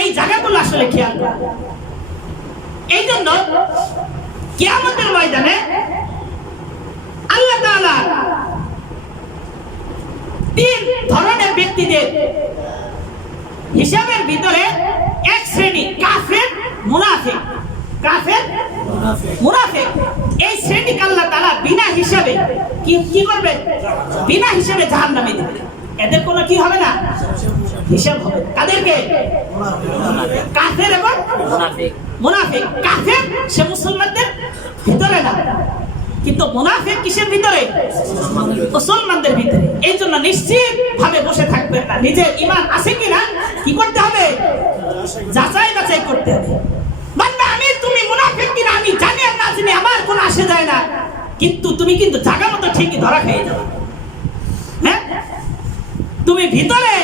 এই জায়গাগুলো আসলে খেয়াল করবে। এই জন্য কিয়ামতের ময়দানে আল্লাহ তাআলা তিন ধরনের ব্যক্তিদের হিসাবের ভিতরে এক শ্রেণী কাফের, মুনাফিক। কাফের, মুনাফিক, এই শ্রেণীকে আল্লাহ তাআলা বিনা হিসাবে কি করবেন? বিনা হিসাবে জাহান্নামে দিবেন। এদের কোনো কি হবে না? হিসাব হবে। কাদেরকে? কাফের এবং মুনাফিক। কাফের সে মুসলমানদের ভিতরে না, কিন্তু মুনাফিক কিসের ভিতরে? মুসলমানদের ভিতরে। এই জন্য নিশ্চিত ভাবে বসে থাকবেন না, নিজের ঈমান আছে কিনা কি করতে হবে? যাচাই বাছাই করতে হবে। বান্দা, তুমি মুনাফিক কিনা আমি জানি আর না জানি আমার কোনো আসে যায় না, কিন্তু তুমি কিন্তু জায়গা মতো ঠিকই ধরা খেয়ে যাবে। হ্যাঁ, তুমি ভিতরে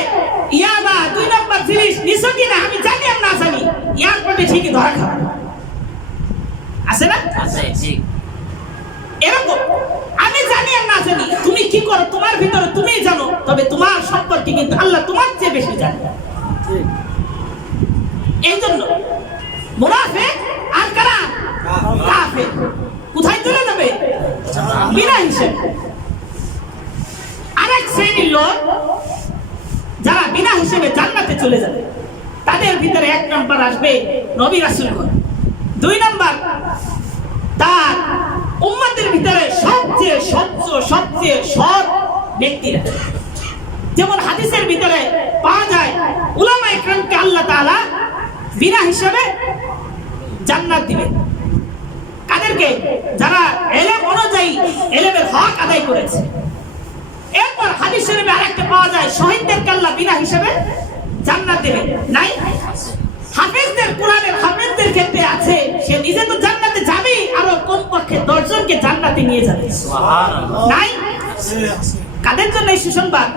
ইয়াবা 2 নম্বর জিনিস নিছো কিনা আমি জানি আর না জানি, এয়ারপোর্টে ঠিকই ধরা খাবে। আছে না? আছে, ঠিক। এরকম আমি জানি আর না জানি, তুমি কি করো তোমার ভিতরে তুমিই জানো, তবে তোমার সম্পর্কে কিন্তু আল্লাহ তোমার চেয়ে বেশি জানে। এই জন্য মুনাফিক আর কারা? কাফের। কোথায় চলে যাবে? বিনা হিসেবে। আরেক শ্রেণীর লোক যারা বিনা হিসেবে জান্নাতে চলে যাবে, তাদের ভিতরে 1 নম্বর আসবে নবী রাসূলগণ। 2 নম্বর তার উম্মতের ভিতরে সবচেয়ে স্বচ্ছ, সবচেয়ে সৎ ব্যক্তিরা। যেমন হাদিসের ভিতরে পাওয়া যায় উলামায়ে কেরামকে আল্লাহ তাআলা বিনা হিসাবে জান্নাত দিবেন। কাদেরকে? যারা ইলম অনুযায়ী ইলমের হক আদায় করেছে। এরপর হাদিস শরীফে আরেকটা পাওয়া যায় শহীদদেরকে আল্লাহ বিনা হিসাবে জান্নাত দেবেন। নাই? হাফেজদের, কোরআনের হাফেজদের ক্ষেত্রে আছে, সে নিজে তো জান্নাতে যাবে, আরো কমপক্ষে 10 জনকে জান্নাতে নিয়ে যাবে। সুবহানাল্লাহ। নাই? কাদের জন্য এই সুসংবাদ?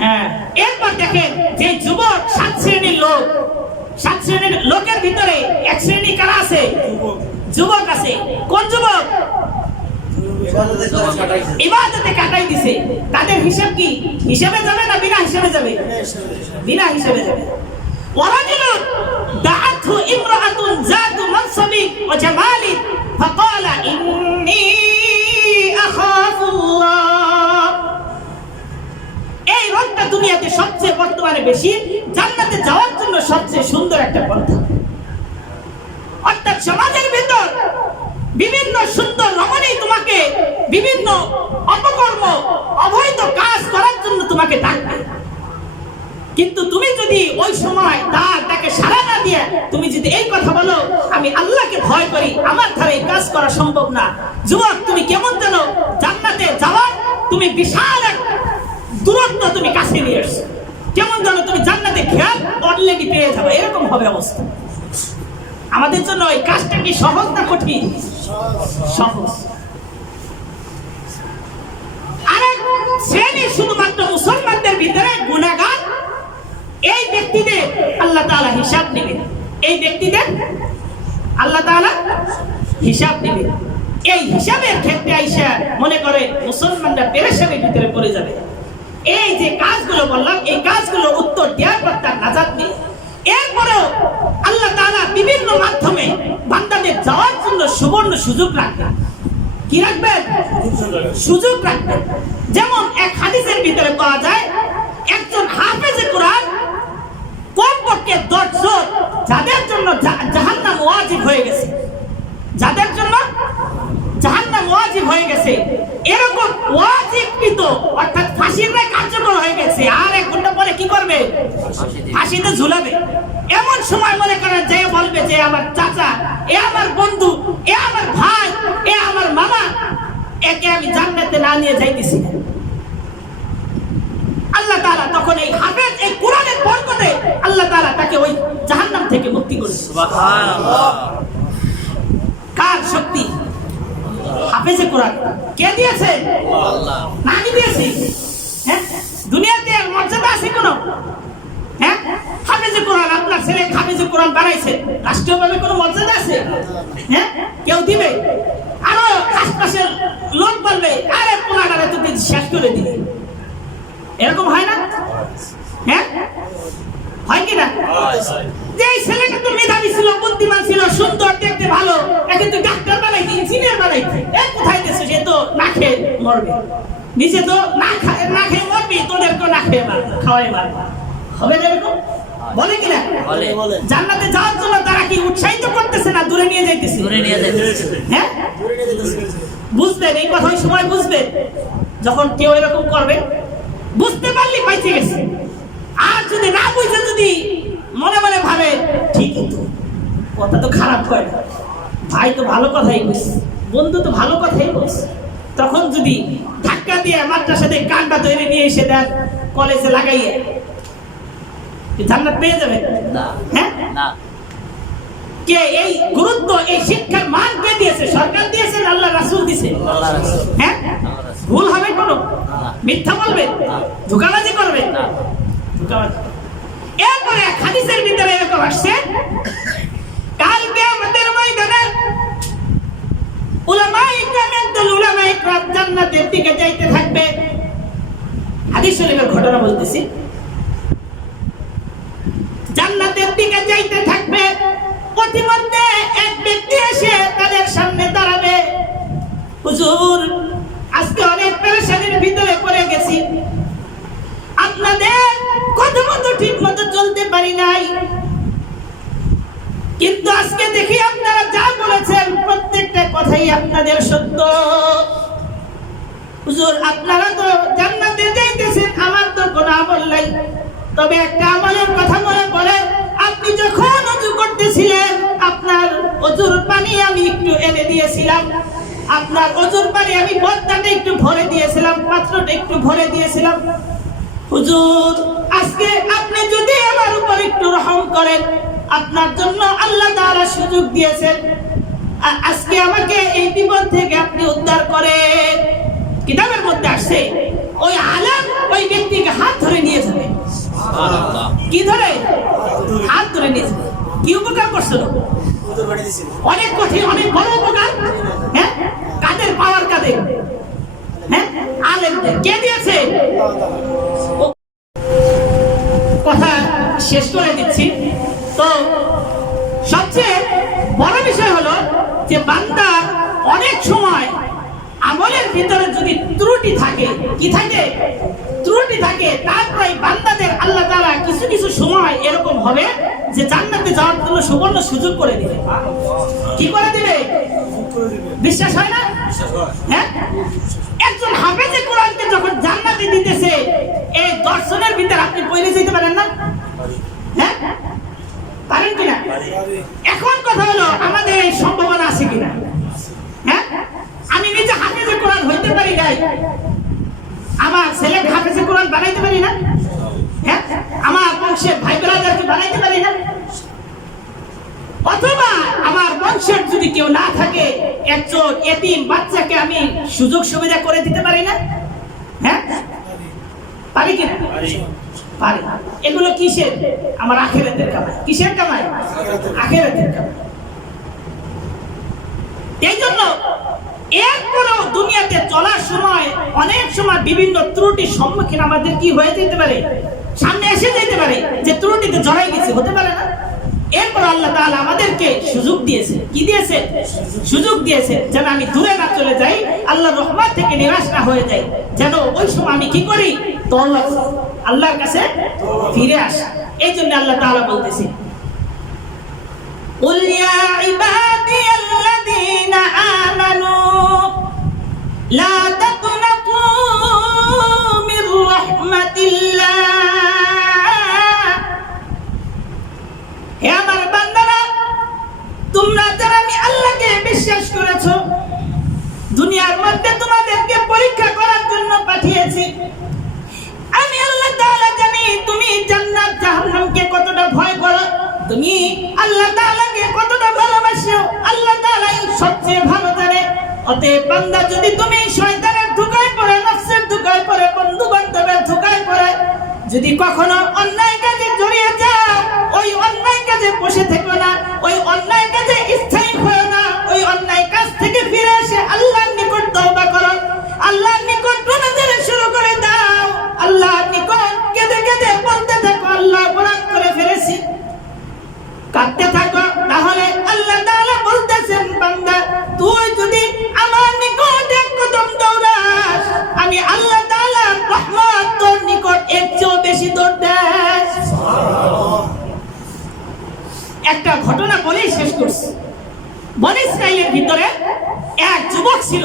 হ্যাঁ। এরপর দেখেন যে যুবক 7 শ্রেণীর লোক, 7 শ্রেণীর লোকের ভিতরে এক শ্রেণী কারা আছে? যুবক আছে। কোন যুবক? ইবাদতে কাটাই দিছে। তাদের হিসাব কি? হিসাবে যাবে না বিনা হিসাবে যাবে? বিনা হিসাবে যাবে। ওয়ারাজুলুন দাআতহু ইমরাআতুন যাতু মানসাবিন ওয়া জামালিন ফাকালা ইন্নী আখাফুল্লাহ। এই রোগটা দুনিয়াতে সবচেয়ে বর্তমানে বেশি, জান্নাতে যাওয়ার জন্য সবচেয়ে সুন্দর একটা পন্থা। অর্থাৎ সমাজের ভিতর বিভিন্ন সুন্দর রমণী তোমাকে বিভিন্ন অপকর্ম, অবৈধ কাজ করার জন্য তোমাকে ডাকবে, কিন্তু তুমি যদি ওই সময় তাকে সাড়া না দিয়ে তুমি যদি এই কথা বলো, আমি আল্লাহকে ভয় করি, আমার দ্বারা এই কাজ করা সম্ভব না, যুবক তুমি কেমন যেন জান্নাতে যাওয়ার তুমি বিশাল এক দূরত্ব তুমি কাছে নিয়ে এসছো, কেমন যেন তুমি জান্নাতে খেয়াল অলরেডি পেয়ে যাবে, এরকম হবে অবস্থা। আমাদের জন্য এই কাজটা কি সহজ না কঠিন? সহজ। আরেক শ্রেণী শুধুমাত্র মুসলমানদের ভিতরে গুনাহগার, ব্যক্তিদের আল্লাহ তাআলা হিসাব নেবেন। এই ব্যক্তিদের আল্লাহ তাআলা হিসাব নেবেন। এই হিসাবের ক্ষেত্রে আইসা মনে করে মুসলমানরা পেরেশানির ভিতরে পড়ে যাবে। এই যে কাজগুলো বললাম, এই কাজগুলো উত্তর দেওয়ার পর তার নাজাত নেই। এরপরেও আল্লাহ তাআলা বিভিন্ন মাধ্যমে বান্দাদের যাওয়ার জন্য সুবর্ণ সুযোগ রাখবেন। কি রাখবেন? সুযোগ রাখবেন। যেমন এক হাদিসের ভিতরে পাওয়া যায়, একজন হাফেজে কোরআন কমপক্ষে 10 জন যাদের জন্য জাহান্নাম ওয়াজিব হয়ে গেছে, যাদের জন্য জাহান্নাম ওয়াজিব হয়ে গেছে, এরকম ওয়াজিবকৃত অর্থাৎ ফাঁসির রায় কার্যকর হয়ে গেছে, আর 1 ঘন্টা পরে কি করবে? ফাঁসিতে ঝুলাবে। এমন সময় মনে করেন যে বলবে যে আমার চাচা, এ আমার বন্ধু, এ আমার ভাই, এ আমার মামা, একে আমি জান্নাতে না নিয়ে যাইতেছি না। আল্লাহ তাআলা তখন এই হাফেজ, এই কোরআনের বরকতে আল্লাহ তাআলা তাকে ওই জাহান্নাম থেকে মুক্তি করে। সুবহানাল্লাহ। কার শক্তি? হাফেজে কোরআন কে দিয়েছে? আল্লাহ। না আমি দিয়েছি? হ্যাঁ, দুনিয়াতে আর মর্যাদা আছে কোনো? হ্যাঁ, হাফেজে কোরআন আপনার ছেলে হাফেজে কোরআন বানাইছে, রাষ্ট্রীয়ভাবে কোনো মর্যাদা আছে? হ্যাঁ, কেউ দিবে? আরো আশপাশের লোক বলবে আরে পোলাটারে তুমি শেষ করে দিলে। এরকম হয় না? হ্যাঁ, হয় কি না? যে ছেলেটা তো মেধাবী ছিল, বুদ্ধিমান ছিল, সুন্দর, দেখতে ভালো, একে তুই ডাক্তার বানাইতে, ইঞ্জিনিয়ার বানাইতে, কোথায় গেছে? সে তো না খেয়ে মরবে, নিজে তো না খেয়ে মরবি, তোদেরকে না খেয়ে খাওয়াই মারবে। হবে না এরকম? বলে কিনা? জান্নাতে যাওয়ার জন্য তারা কি উৎসাহিত করতেছে না দূরে নিয়ে যাইতেছে? দূরে নিয়ে যাইতেছে। হ্যাঁ, বুঝবেন এই কথা ওই সময় বুঝবেন যখন কেউ এরকম করবে। বুঝতে পারলি পাইতে গেছে। আর যদি না বুঝে যদি মনে মনে ভাবে ঠিকই তো, কথা তো খারাপ হয় না, ভাই তো ভালো কথাই বলছে, বন্ধু তো ভালো কথাই বলছে, তখন যদি ধাক্কা দিয়ে মাদ্রাসাতে কানটা তৈরি নিয়ে এসে দেন কলেজে লাগাইয়ে, জান্নাত পেয়ে যাবে না? হ্যাঁ না। কে এই গুরুত্ব, এই শিক্ষার মান কে দিয়েছে? সরকার দিয়েছে, আল্লাহ রাসূল দিয়েছে? হ্যাঁ, ভুল হবে কোনো? মিথ্যা বলবে? ধোঁকাবাজি করবে? ধোঁকাবাজি। এরপরে হাদিসের ভিতরে এরকম আসছে, কালকে আমাদের ময়দানে উলামায়ে কেরাম, উলামায়ে কেরাম জান্নাতের দিকে যাইতে থাকবে। হাদিস শরীফের ঘটনা বলতেছি। জান্নাতের দিকে যাইতে থাকবে, প্রতিমধ্যে এক ব্যক্তি এসে তাদের সামনে দাঁড়াবে, হুজুর আজকে অনেক পেরেশানির ভিতরে পড়ে গেছি, আপনাদের কথা মতো ঠিক মতো চলতে পারি নাই, কিন্তু আজকে দেখি আপনারা যা বলেছেন প্রত্যেকটা কথাই আপনাদের সত্য। হুজুর আপনারা তো জান্নাতে যাইতেছেন, আমার তো কোনো আমল নাই, তবে একটা আমলের কথা মনে পড়ে, আপনি যখন ওযু করতেছিলেন আপনার ওযুর পানি আমি একটু এনে দিয়েছিলাম, আপনার ওযুর পানি আমি বদনাটা একটু ভরে দিয়েছিলাম, পাত্রটা একটু ভরে দিয়েছিলাম। হুজুর আজকে আপনি যদি আমার উপর একটু রহম করেন, আপনার জন্য আল্লাহ তাআলা সুযোগ দিয়েছেন, আজকে আমাকে এই বিপদ থেকে আপনি উদ্ধার করেন। কিতাবের মধ্যে আসছে ওই আলেম ওই ব্যক্তিকে হাত ধরে নিয়ে যাবে। সুবহানাল্লাহ। কি ধরে? হাত ধরে নিয়ে যাবে। কি উপকার করছিল? অনেক কঠিন, অনেক বড় উপকার। হ্যাঁ, কাদের পাওয়ার? কাদের? হ্যাঁ, আলেমদের। কে দিয়েছে? কথা শেষ করে দিচ্ছি। তো সবচেয়ে বড় বিষয় হলো যে বান্দার অনেক সময় আমলের ভিতরে যদি ত্রুটি থাকে, কি থাকে? ত্রুটি থাকে, তারপরে বান্দাদের আল্লাহ তাআলা কিছু কিছু সময় এরকম হবে যে জান্নাতে যাওয়ার জন্য সুবর্ণ সুযোগ করে দিবে। কি করে দিবে? বিশ্বাস হয় না? হ্যাঁ, একজন হাফেজে কোরআনকে যখন জান্নাতে দিতেছে, এই দর্শনের ভিতরে আপনি পড়ে যেতে পারেন না? হ্যাঁ, পারেন কিনা? এখন কথা হলো আমাদের এই সম্ভাবনা আছে কিনা? হ্যাঁ, আমি নিজে হাফেজে কোরআন হইতে পারি নাই, আমার ছেলে হাফেজে কোরআন বানাইতে পারি না? হ্যাঁ, আমার বংশের ভাই ব্রাদারকে বানাইতে পারি না? অথবা আমার বংশের যদি কেউ না থাকে, একজন এতিম বাচ্চাকে আমি সুযোগ সুবিধা করে দিতে পারি না? হ্যাঁ, পারি কিনা? পারে না। এগুলো কিসের? আমার আখিরাতের কামাই। কিসের কামাই? আখিরাতের কামাই। এই জন্য এরপরও দুনিয়াতে চলার সময় অনেক সময় বিভিন্ন ত্রুটির সম্মুখীন আমাদের কি হয়ে যেতে পারে, সামনে এসে যেতে পারে, যে ত্রুটিতে জড়াই গেছে, হতে পারে না? এরপর আল্লাহ তাআলা আমাদেরকে সুযোগ দিয়েছে। কি দিয়েছে? সুযোগ দিয়েছে যেন আমি দূরে না চলে যাই, আল্লাহর রহমত থেকে নিরাশ না হয়ে যাই, যেন ওই সময় আমি কি করি, তওবা করি, আল্লাহর কাছে ফিরে আসি। এই জন্য আল্লাহ তাআলা বলতেছে, قل يا عبادي الذين آمنوا لا تقنطوا من رحمة الله। হে আমার বান্দারা, তোমরা যারা আমি আল্লাহকে বিশ্বাস করেছো, দুনিয়ার মধ্যে তোমাদেরকে পরীক্ষা করার জন্য পাঠিয়েছি। আমি আল্লাহ তাআলা জানি তুমি জান্নাত জাহান্নামকে কতটা ভয় করো, তুমি আল্লাহ তাআলাকে কতটা ভালোবাসো, আল্লাহ তাআলাই সবচেয়ে ভালো জানে। অতএব বান্দা, যদি তুমি শয়তানের ধোঁকায় পড়ে, নফসের ধোঁকায় পড়ে, বন্ধু বান্ধবের ধোঁকায় পড়ে, যদি কখনো অন্যায় কাজে জড়িয়ে যাও, ওই অন্যায় কাজে বসে থেকো না, ওই অন্যায় কাজে স্থায়ী হও না, ওই অন্যায় কাজ থেকে ফিরে এসে আল্লাহর নিকট তওবা করো, আল্লাহর নিকট প্রণাজারি শুরু করে দাও, আল্লাহর নিকট কেঁদে কেঁদে বলতে থাকো, আল্লাহ অপরাধ করে ফেলেছি, কাঁদতে থাকো। তাহলে আল্লাহ তাআলা বলতেছেন, বান্দা তুই যদি আমার নিকট এক কদম দৌড়াস, আমি আল্লাহ তাআলার রহমত তোর নিকট এর চেয়েও বেশি দৌড় দেস। একটা ঘটনা বলেই শেষ করছি। বনী ইসরাইলের ভিতরে এক যুবক ছিল,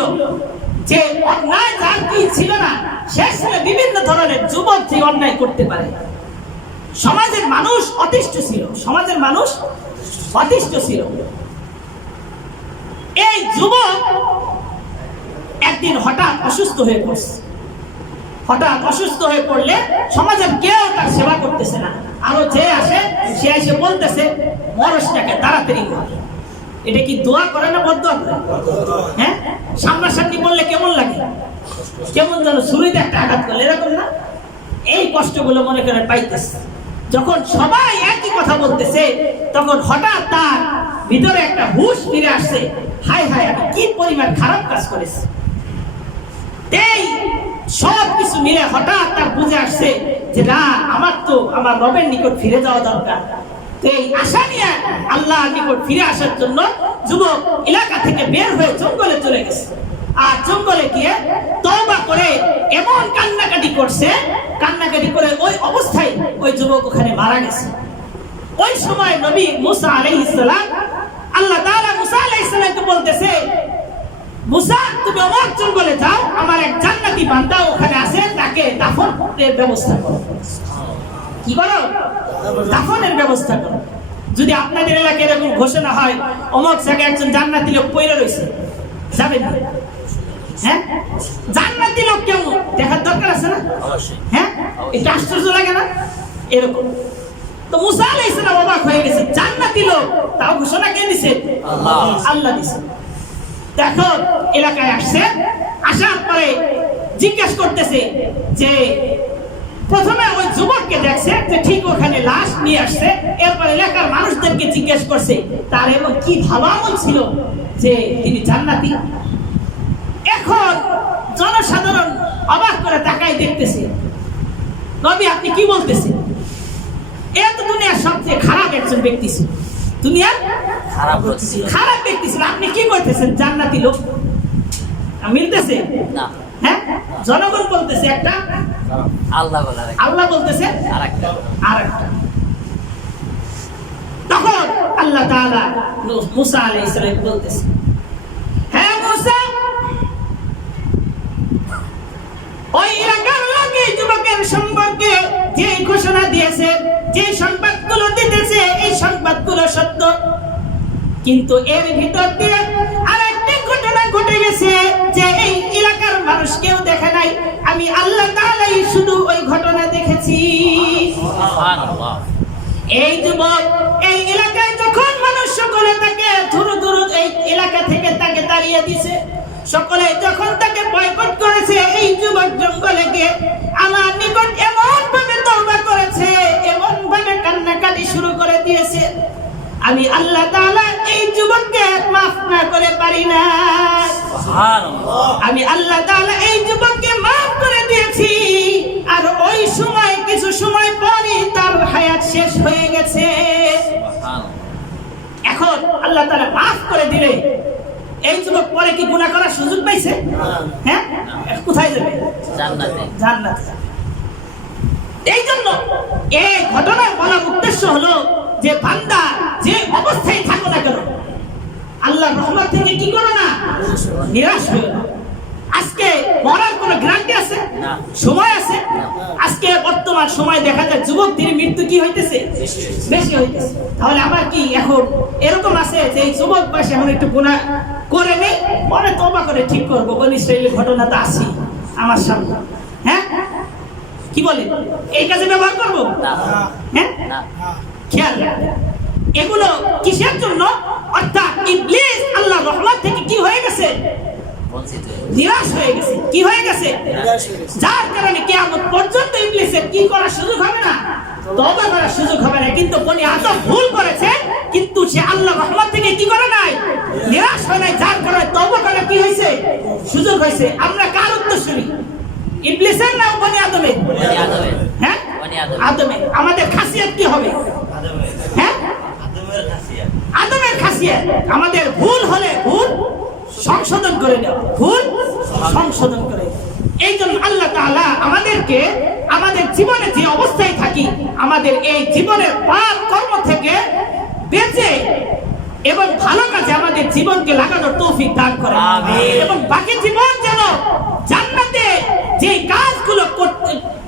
যে অন্যায় যার কি ছিল না, সে ছিল বিভিন্ন ধরনের যুবক যে অন্যায় করতে পারে। সমাজের মানুষ অতিষ্ঠ ছিল, সমাজের মানুষ অতিষ্ঠ ছিল। এই যুবক একদিন হঠাৎ অসুস্থ হয়ে পড়ছে। হঠাৎ অসুস্থ হয়ে পড়লে সমাজের কেউ তার সেবা করতেছে না। আরো যে আসে, সে এসে বলতেছে, মরসটাকে তাড়াতাড়ি মর। এটা কি দোয়া করে না বদদোয়া করে? হ্যাঁ, সামনাসামনি বললে কেমন লাগে, কেমন যেন ছুরিতে একটা আঘাত করলে এরকম না? এই কষ্টগুলো মনে করে পাইতেছে। যখন সবাই একই কথা বলতেছে, তখন হঠাৎ তার ভিতরে একটা হুঁশ ফিরে আসছে, হায় হায়, আমি কি পরিমাণ খারাপ কাজ করেছি। এই সব কিছু মিলে হঠাৎ তার বুঝে আসছে যে না, আমার তো আমার রবের নিকট ফিরে যাওয়া দরকার। এই আশা নিয়ে আল্লাহর নিকট ফিরে আসার জন্য যুবক এলাকা থেকে বের হয়ে জঙ্গলে চলে গেছে। আর জঙ্গলে গিয়ে তওবা করে এমন কান্নাকাটি করছে, কান্নাকাটি করে ওই অবস্থায় ওই যুবক ওখানে মারা গেছে। ওই সময় নবী মুসা আলাইহিস সালাম, আল্লাহ তাআলা মুসা আলাইহিস সালামকে বলতেছে, মুসা তুমি অমুক জঙ্গলে যাও, আমার এক জান্নাতি বান্দা ওখানে আছে, তাকে দাফনের ব্যবস্থা করো। কি করো? দাফনের ব্যবস্থা করো। যদি আপনাদের এলাকায় এরকম ঘোষণা হয়, অমুক জায়গায় একজন জান্নাতি লোক পড়ে রয়েছে, যাবেন না? হ্যাঁ, জান্নাতি লোক কেমন দেখার দরকার আছে না? হ্যাঁ, এটা আশ্চর্য লাগে না? এরকম তো মুসা আলাইহিস সালাম অবাক হয়ে গেছে, জান্নাতি লোক, তাও ঘোষণা কে দিয়েছে? আল্লাহ দিয়েছে। দেখো এলাকায় আসছে, আসার পরে জিজ্ঞেস করতেছে যে, প্রথমে ওই যুবককে দেখছে যে ঠিক ওখানে লাশ নিয়ে আসছে, এরপর এলাকার মানুষদেরকে জিজ্ঞেস করছে তার এমন কি ভালো আমল ছিল যে তিনি জান্নাতি। এখন জনসাধারণ অবাক করে তাকাই দেখতেছে, নবী আপনি কি বলতেছেন? এত দুনিয়ার সবচেয়ে খারাপ একজন ব্যক্তি ছিল, দুনিয়ার খারাপ ব্যক্তি ছিল, আপনি কি করতেছেন? জান্নাতি লোক মিলতেছে না। হ্যাঁ, জনগণ বলতেছে একটা, আল্লাহ বলতেছে আরেকটা। তখন আল্লাহ তাআলা মুসা আলাইহিস সালাম বলতেছে, হ্যাঁ মুসা, ওই এলাকার লোক এই যুবকের সম্পর্কে যে ঘোষণা দিয়েছে, যে সংবাদগুলো দিতেছে, এই সংবাদগুলো সত্য, কিন্তু এর ভিতর দিয়ে আরেকটি ঘটনা ঘটে গেছে যে এই এলাকার মানুষ কেউ দেখে নাই, আমি আল্লাহ তাআলাই শুধু ওই ঘটনা দেখেছি। সুবহানাল্লাহ। এই যুবক এই এলাকায় যখন মানুষ সকলে তাকে ধুরু ধুরু এই এলাকা থেকে তাকে তাড়িয়ে দিয়েছে, সকলে যখন তাকে বয়কট করেছে, এই যুবক জঙ্গলে গিয়ে আমার নিকট এমন ভাবে তওবা করে আমি আল্লাহ তাআলা এই যুবককে মাফ না করে পারি না। সুবহানাল্লাহ। আমি আল্লাহ তাআলা এই যুবককে মাফ করে দিয়েছি, আর ওই সময় কিছু সময় পরে তার হায়াত শেষ হয়ে গেছে। সুবহানাল্লাহ। এখন আল্লাহ তাআলা মাফ করে দিলে এই যুবক পরে কি গুনাহ করার সুযোগ পাইছে? হ্যাঁ, কোথায় যাবে? জান্নাতে। জান্নাতে। এই জন্য এই ঘটনা বলার উদ্দেশ্য হলো যে বান্দা যে অবস্থায় থাকো না কেন, আল্লাহর রহমত থেকে কি করো না, নিরাশ হয়ে না। আজকে মরার কোনো গ্যারান্টি আছে? না। সময় আছে? আজকে বর্তমান সময় দেখা যায় যুবকদের মৃত্যু কি হইতেছে, বেশি হইতেছে। তাহলে আমার কি এখন এরকম আছে যে এই যুবক বয়সে এখন একটু গুনাহ করে নেই, পরে তওবা করে ঠিক করবো? বনি ইসরাইলের ঘটনা তো আছে আমার সামনে। হ্যাঁ, কি বলে, এই কাজে ব্যবহার করবো? না। হ্যাঁ, না। খেয়াল রাখবেন। এগুলো কিসের জন্য? অর্থাৎ ইবলিস আল্লাহর রহমত থেকে কি হয়ে গেছে, বঞ্চিত হয়ে গেছে। নিরাশ হয়ে গেছে। কি হয়ে গেছে? যার কারণে কিয়ামত পর্যন্ত ইবলিসের কি করার সুযোগ হবে না, তওবা করার সুযোগ হবে না। কিন্তু বনি আদম ভুল করেছে, কিন্তু সে আল্লাহর রহমত থেকে কি করে নাই, নিরাশ হয় নাই। যার কারণে তওবা করার কি হয়েছে, সুযোগ হয়েছে। আমরা কার উত্তরসূরি, ইবলিসের না বনি আদমের? বনি আদমের। হ্যাঁ, বনি আদমের। আদমের। আমাদের খাসিয়াত কি হবে? হ্যাঁ, আদমের খাসিয়াত। আমাদের ভুল হলে ভুল সংশোধন করে দেওয়া, ভুল সংশোধন করে দেওয়া। এই জন্য আল্লাহ তাআলা আমাদেরকে আমাদের জীবনে যে অবস্থায় থাকি, আমাদের এই জীবনের পাপ কর্ম থেকে বেঁচে এবং ভালো কাজে আমাদের জীবনকে লাগানোর তৌফিক দান করে। আমিন। এবং বাকি জীবন যেন জান্নাতে যে কাজগুলো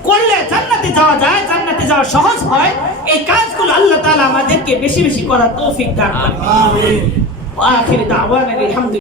করলে জান্নাতে যাওয়া যায়, জান্নাতে যাওয়া সহজ হয়, এই কাজগুলো আল্লাহ তাআলা আমাদেরকে বেশি বেশি করার তৌফিক দান করেন। আমিন। ওয়া আখির দাওয়ানা আলহামদুলিল্লাহ।